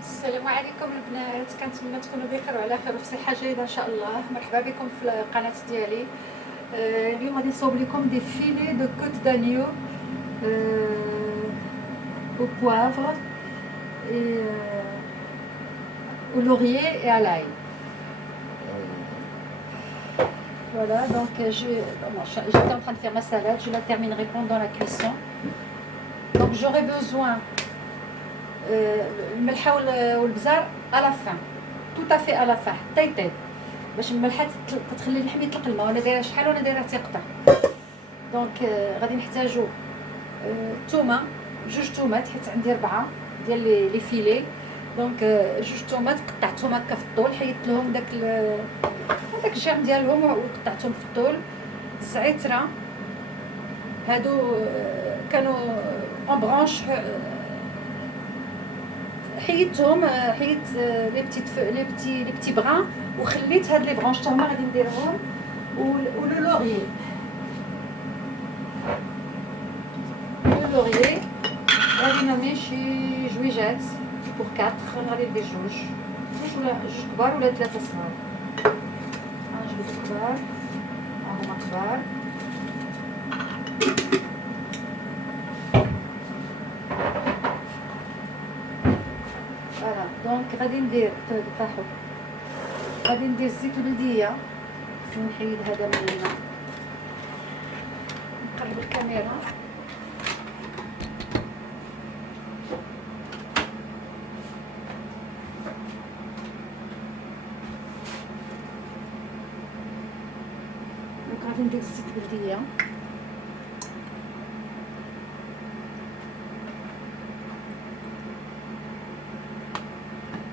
السلام عليكم البنات، كنتمنى تكونوا بخير وعلى خير وفي صحه جيده ان شاء الله. مرحبا بكم في القناه ديالي. اليوم غادي نصاوب لكم دي فيلي دو كوت دانيو au poivre et au laurier et à l'ail. Voilà, donc j'étais en train de faire ma salade, je la terminerai pendant la cuisson. Donc j'aurai besoin الملحه والبزار على فان، تو افي على فان حتى يطيب، باش الملحه تخلي اللحم يطلق الماء. وانا دايره شحال وانا دايره تيقطع. دونك غادي نحتاجو تومه، جوج تومات، حيت عندي 4 ديال لي فيلي. دونك جوج تومات قطعتهم هكا في الطول، حيدت لهم داك الجيم ديالهم وقطعتهم في الطول. الزعتره هادو كانوا اون برانش، حيدتهم، حيدت لي بتي بغان وخليت هاد لي برانش حتى هما غادي نديرهم. ولو لوريي غادي نرمي شي جويجات بور 4. غادي ندير جوج ولا جوج كبار ولا 3 صغار. جوج كبار هما كبار. فوالا دونك غادي ندير طاحو، غادي ندير الزيت البلديه. نحيد هذا من هنا، نقرب الكاميرا. دونك غادي ندير الزيت البلديه.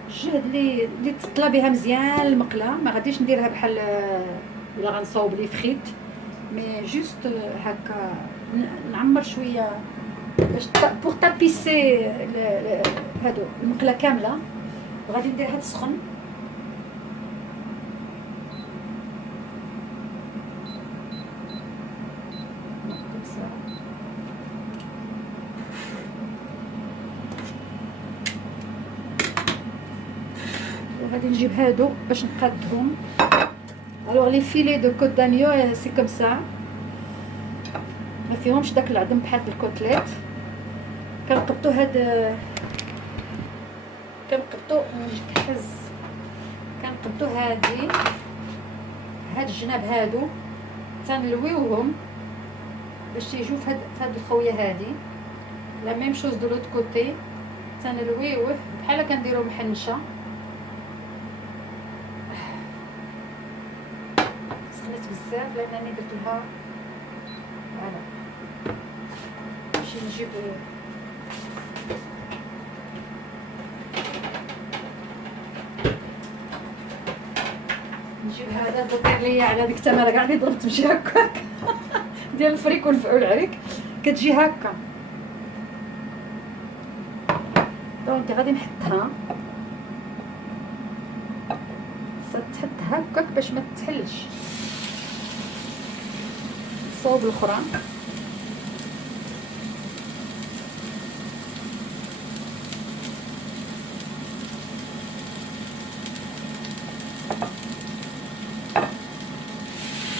الجهد اللي تطلى بها مزيان المقله، ما غاديش نديرها بحال الا غنصاوب لي فريت، مي جوست هكا نعمر شويه باش بور تابيسي هادو المقله كامله. وغادي ندير هاد السخن. وغادي نجيب هادو باش نقادهم. الوغ لي فيلي دو كوت دانيو سي كوم سا، ما فيهمش داك العظم بحال الكوتليت. كنقبطو كنقبطو نحز، كنقبطو هاد الجناب هادو تنلويوهم باش تيجيو في هاد الخويه هادي. لا ميم شوز دو لوت كوتي تنلويوه بحال كنديرو محنشه. سخنت بزاف لانني درت لها فوالا. نمشي نجيب هذا الدير ليا على ديك التماره كاع اللي ضربت تمشي هكاك ديال الفريك والعريك كتجي هكا. دونك غادي نحطها، تحط هكاك باش ما تحلش. نصاوب الاخرى.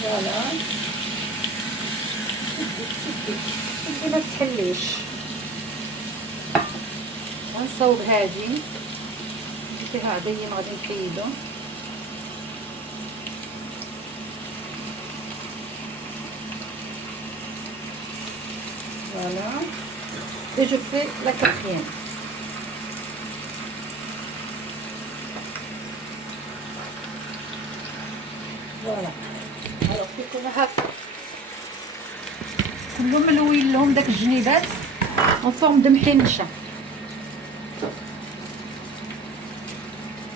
فوالا سيدي ما تحليش. غنصاوب هادي فيها عضيم غادي نحيدو. Voilà, et je fais la 4e. Voilà. Alors كيكونوا هكا كلهم ملويين لهم داك الجنيبات اون فورم دو محنشه.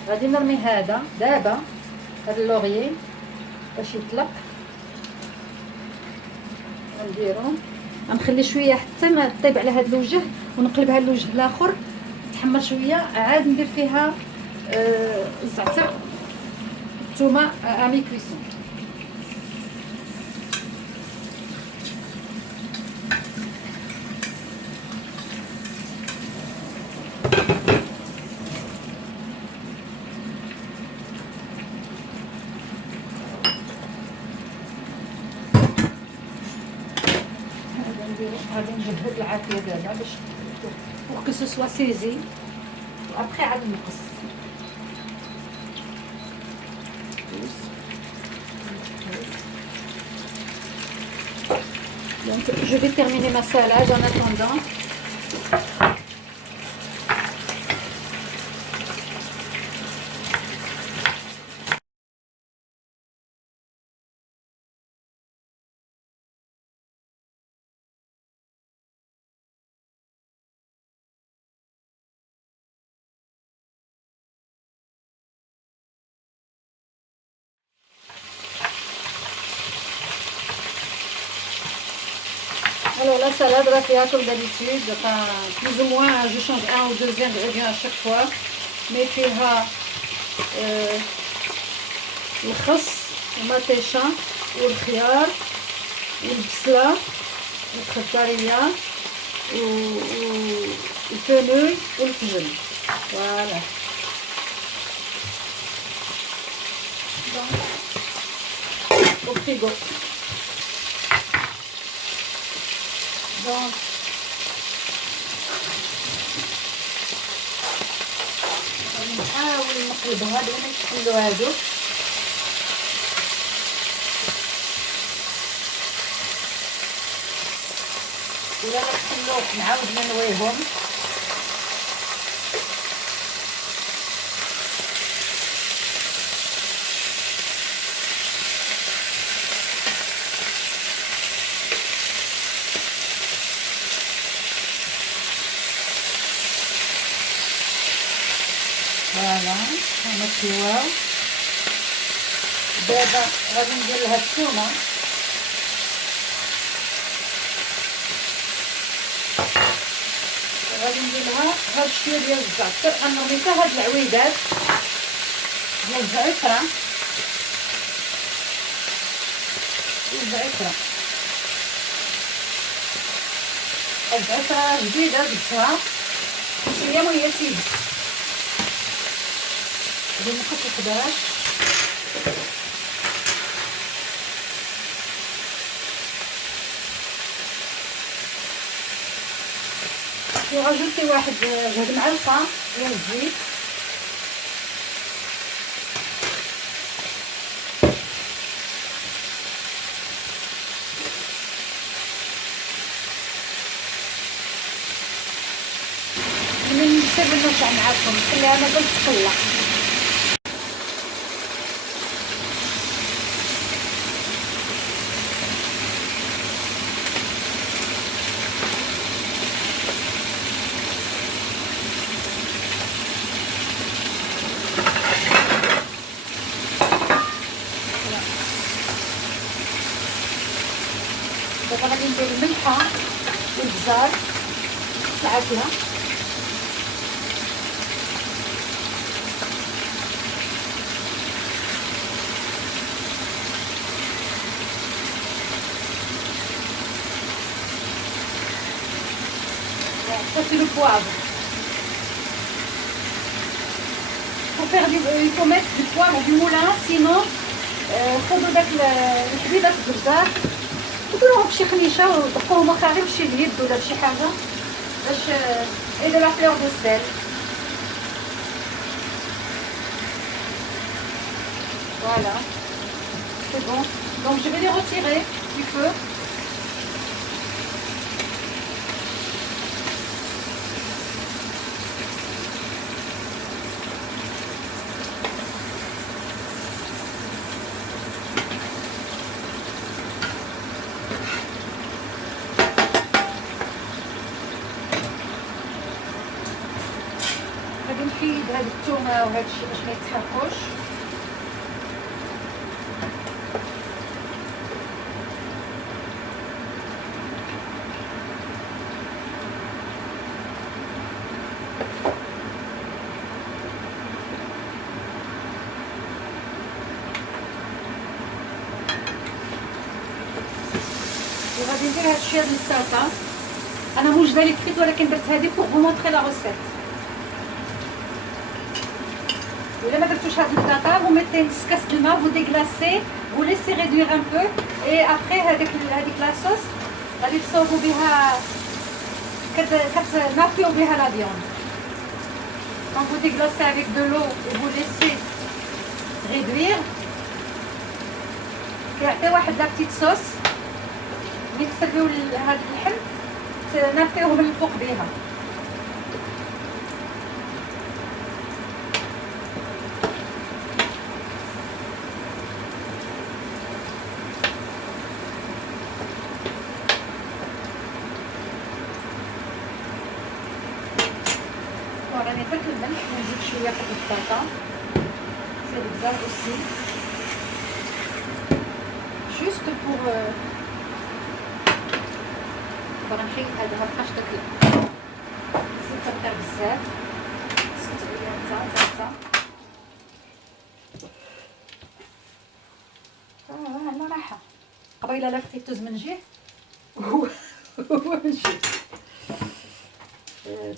غادي نرمي هذا دابا، هذا اللوريي باش يطلق. غنديرو غنخلي شويه حتى ما طيب على هذا الوجه، ونقلبها للوجه الاخر تحمر شويه. عاد ندير فيها الزعتر الثومه امي كويسون. غادي نجهز العافيه دابا باش pour que ce soit saisi وابخي عاد نقص. Donc je vais terminer ma salade en attendant. Alors la salade raffia comme d'habitude, enfin plus ou moins je change un ou deux ingrédients à chaque fois. Mais فيها الخس والمطيشة والخيار والبصلة والخضارية والفenouil والفجل. Voilà. Donc au frigo. Donc نحاول نقلبها هادو ما يتحلو هادو. ولا نحلوه نعاود ننويهم. فوالا هما كيواو. دابا غادي ندير لها الثومه. غادي ندير لها هاد شويه ديال الزعتر. انا رميت هاد العويدات ديال الزعتره. الزعتره جديده جبتها شويه وهي تيبس. غادي نحط الخضار. ورجلتي واحد جوج معلقه ديال الزيت. من نسيب نرجع معاكم نخليها مازال تقلى. دابا غادي ندير الملحه والبزار العافيه. Ça c'est le poivre. Il faut mettre du poivre du moulin, sinon خذوا داك الحبيبات الزبزار وديروهم في شي خنيشه ودقوهم واخا غير بشي اليد ولا بشي حاجه باش ايدو لا فلور دو سيل. Voilà, c'est bon. Donc je vais les retirer du feu. غادي نحيد هاد الثومه وهاد الشيء باش ما يتحرقوش. وغادي ندير هاد الشيء ديال السلطه. انا موجده لي فريت ولكن درت هادي بوغ فو مونطري لا روسيت. ولا ما درتوش هاد البطاطا vous mettez نص كاس الماء vous déglacez vous laissez réduire un peu et après هذيك لا صوص غادي تصوبوا بها كتنافيو بها لا فيون. Quand vous déglacez avec de l'eau et vous laissez réduire, كيعطي واحد لا بتيت صوص. ملي تسربيو هاد اللحم تنافيوه من الفوق بها. راني درت الملح ونزيد شويه فوق البطاطا زيد بزاف اوسي جوست بور نحيد هذا مابقاش داك الزيت كتر بزاف. زيد عليا حتى على راحه. قبيله لفتي التوز من جهه هو من جهه.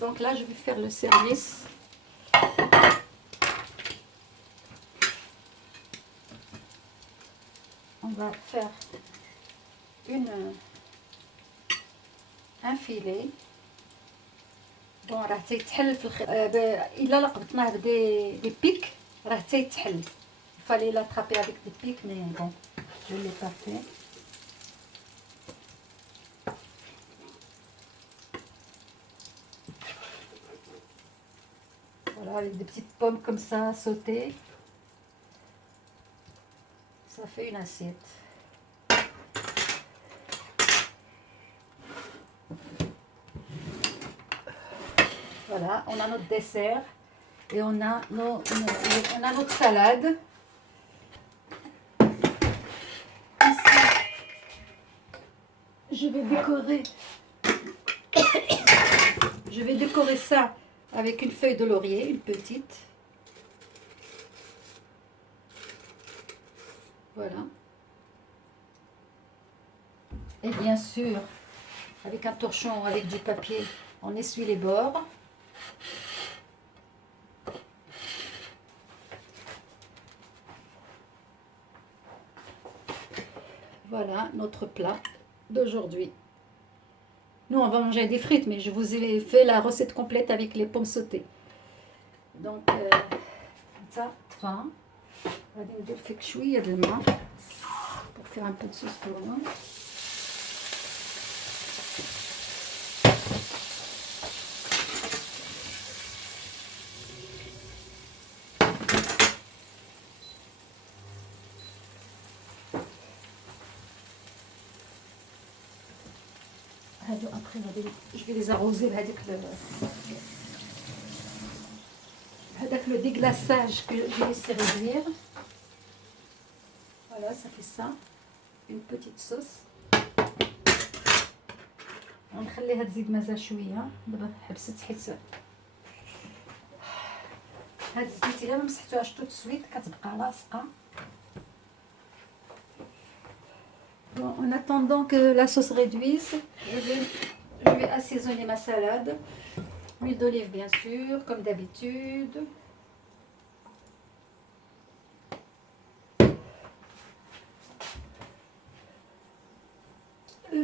Donc là, je vais faire le service. On va faire un filet. Bon, راه تيتحل في إلا لقبطناه بدي بيك راه تيتحل. Il fallait l'attraper avec des pics, mais bon, je ne l'ai pas fait. Voilà, avec des petites pommes comme ça, sautées. Ça fait une assiette. Voilà, on a notre dessert et on a notre salade. Ici, je vais décorer ça avec une feuille de laurier, une petite. Voilà. Et bien sûr, avec un torchon, avec du papier, on essuie les bords. Voilà notre plat d'aujourd'hui. Nous, on va manger des frites, mais je vous ai fait la recette complète avec les pommes sautées. Donc, ça, fin. On va dire fait chouïa de main pour faire un peu de sauce pour moi. Après, je vais les arroser avec le déglaçage que j'ai laissé réduire. Voilà, ça fait ça. Une petite sauce. غنخليها تزيد مازال شويه. دابا حبست حيت هاد الزيت الا ما مسحتوهاش تو تسويت كتبقى لاصقه. Bon, en attendant que la sauce réduise, je vais assaisonner ma salade. Huile d'olive bien sûr, comme d'habitude.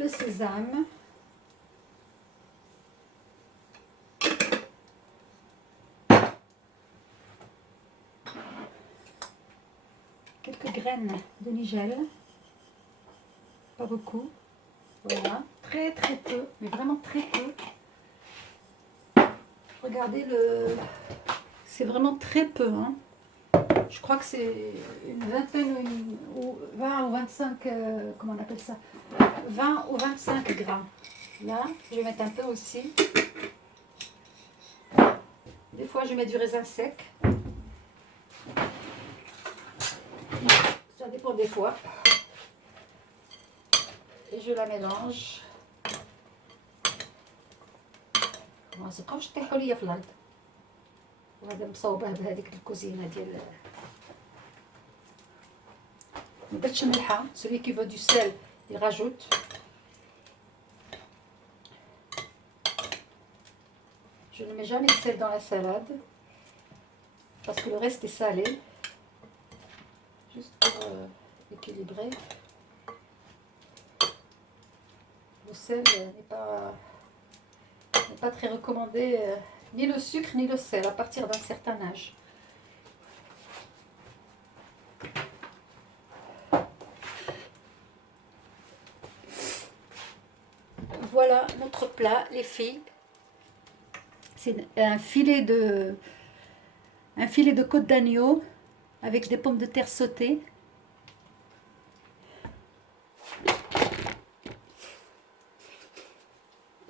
Le sésame. Quelques graines de nigel. Pas beaucoup. Voilà. Très très peu, mais vraiment très peu. Regardez c'est vraiment très peu. Hein. Je crois que c'est une vingtaine ou 20 ou 25, comment on appelle ça, 20 ou 25 grammes. Là, je vais mettre un peu aussi. Des fois, je mets du raisin sec. Ça dépend des fois. Et je la mélange. ما تبقاوش طيحوا ليا في الارض. وهذا مصوبه بهذيك الكوزينه ديال ما درتش ملحه. celui qui veut du sel il rajoute. Je ne mets jamais de sel dans la salade parce que le reste est salé, juste pour équilibrer. Le sel n'est pas très recommandé, ni le sucre ni le sel à partir d'un certain âge. Voilà notre plat, les filles. C'est un filet de côte d'agneau avec des pommes de terre sautées.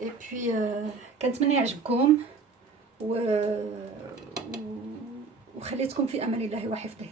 Et puis كنتمنى يعجبكم وخليتكم في امان الله وحفظه.